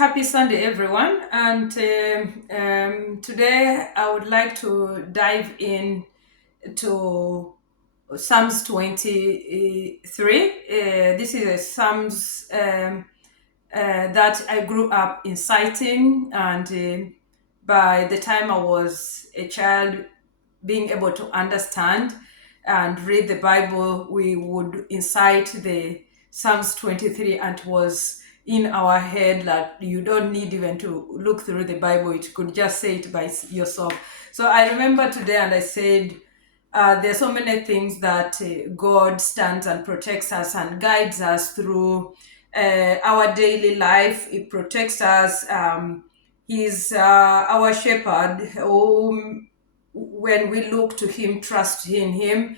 Happy Sunday, everyone. And today I would like to dive in to Psalms 23. This is a Psalms that I grew up inciting, and by the time I was a child, being able to understand and read the Bible, we would incite the Psalms 23, and it was in our head that you don't need even to look through the Bible, you could just say it by yourself. So I remember today, and I said, there are so many things that God stands and protects us and guides us through our daily life. He protects us. He's our shepherd who, when we look to him, trust in him,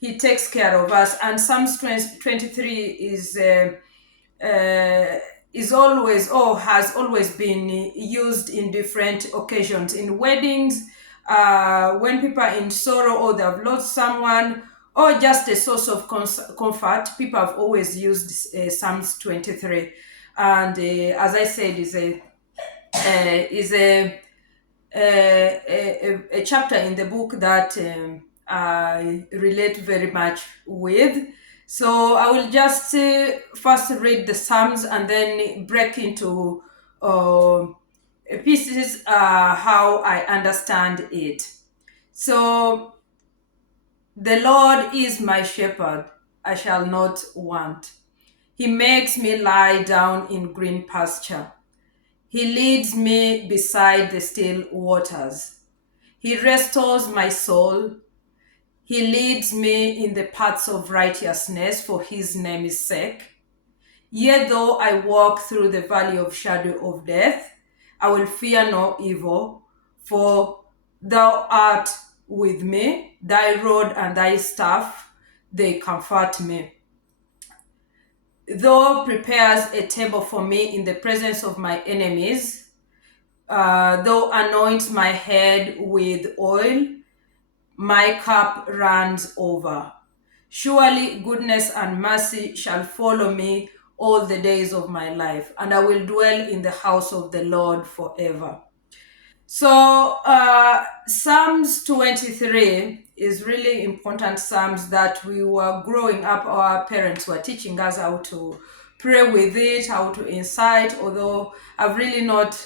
he takes care of us. And Psalms 23 is always, or has always been used in different occasions, in weddings, when people are in sorrow or they have lost someone, or just a source of comfort. People have always used Psalms 23. And as I said, is a chapter in the book that I relate very much with. So I will just first read the Psalms and then break into pieces how I understand it. So, the Lord is my shepherd, I shall not want. He makes me lie down in green pasture. He leads me beside the still waters. He restores my soul. He leads me in the paths of righteousness for his name's sake. Yet though I walk through the valley of shadow of death, I will fear no evil, for thou art with me. Thy rod and thy staff, they comfort me. Thou prepares a table for me in the presence of my enemies. Thou anoints my head with oil. My cup runs over. Surely goodness and mercy shall follow me all the days of my life, and I will dwell in the house of the Lord forever. So, Psalms 23 is really important Psalms that we were growing up, our parents were teaching us how to pray with it, how to incite, although I've really not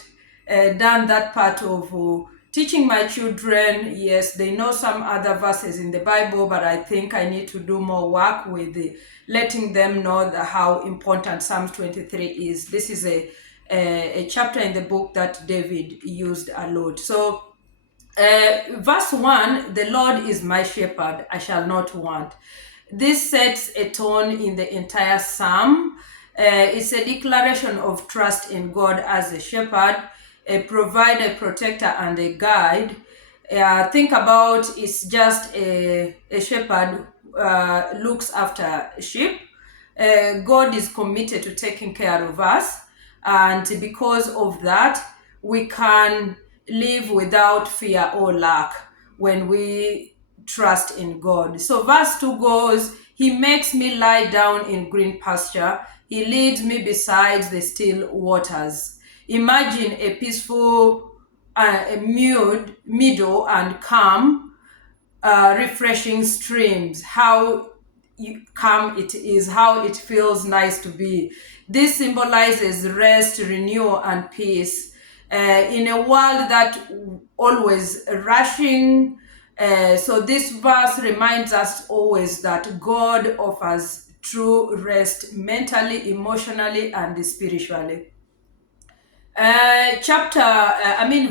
done that part of teaching my children. Yes, they know some other verses in the Bible, but I think I need to do more work with letting them know how important Psalms 23 is. This is a chapter in the book that David used a lot. So, verse 1, the Lord is my shepherd, I shall not want. This sets a tone in the entire psalm. It's a declaration of trust in God as a shepherd, a provider, protector, and a guide. Think about it's just a shepherd looks after sheep. God is committed to taking care of us, and because of that, we can live without fear or lack when we trust in God. So, verse 2 goes, He makes me lie down in green pasture. He leads me beside the still waters. Imagine a peaceful, meadow and calm, refreshing streams. How calm it is, how it feels nice to be. This symbolizes rest, renewal, and peace. In a world that always rushing, so this verse reminds us always that God offers true rest mentally, emotionally, and spiritually.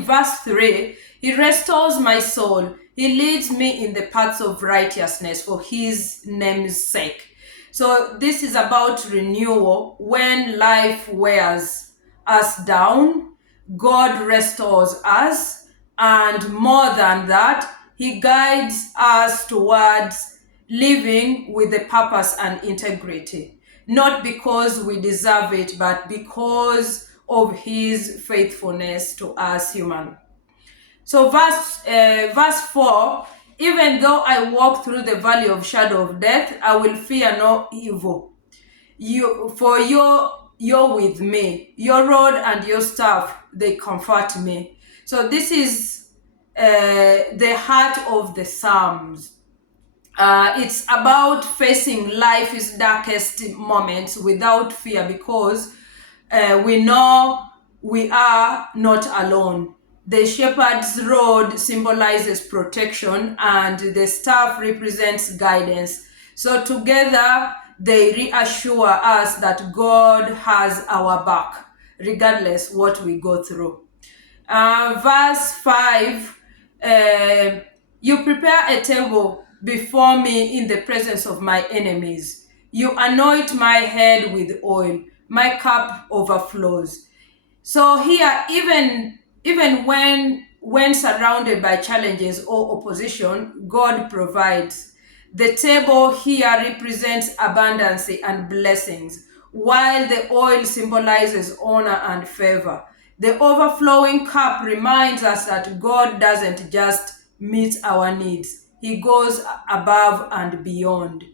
Verse 3, He restores my soul. He leads me in the paths of righteousness for his name's sake. So this is about renewal. When life wears us down, God restores us, and more than that, he guides us towards living with the purpose and integrity, not because we deserve it, but because of his faithfulness to us human. So verse 4, even though I walk through the valley of shadow of death, I will fear no evil. you're with me. Your rod and your staff, they comfort me. So this is the heart of the Psalms. It's about facing life's darkest moments without fear, because we know we are not alone. The shepherd's rod symbolizes protection, and the staff represents guidance. So together, they reassure us that God has our back, regardless what we go through. Verse 5, uh, you prepare a table before me in the presence of my enemies. You anoint my head with oil. My cup overflows. So here, even when surrounded by challenges or opposition, God provides. The table here represents abundance and blessings, while the oil symbolizes honor and favor. The overflowing cup reminds us that God doesn't just meet our needs, He goes above and beyond.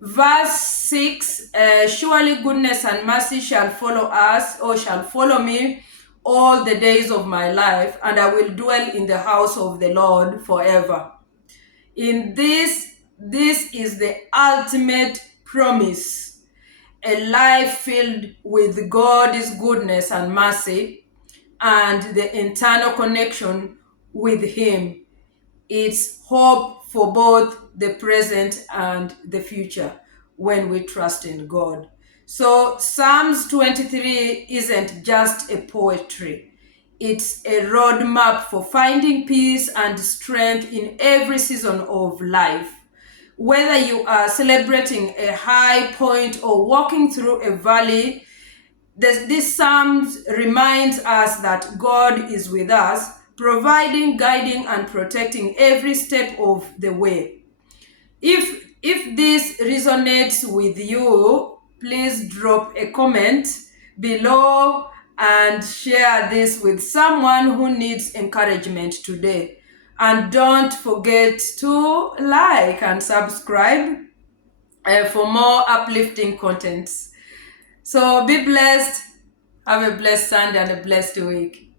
Verse 6, surely goodness and mercy shall follow us, or shall follow me all the days of my life, and I will dwell in the house of the Lord forever. In this is the ultimate promise, a life filled with God's goodness and mercy and the internal connection with Him. It's hope for both the present and the future when we trust in God. So Psalms 23 isn't just a poetry. It's a roadmap for finding peace and strength in every season of life. Whether you are celebrating a high point or walking through a valley, this psalm reminds us that God is with us, providing, guiding, and protecting every step of the way. If this resonates with you, please drop a comment below and share this with someone who needs encouragement today. And don't forget to like and subscribe for more uplifting contents. So be blessed. Have a blessed Sunday and a blessed week.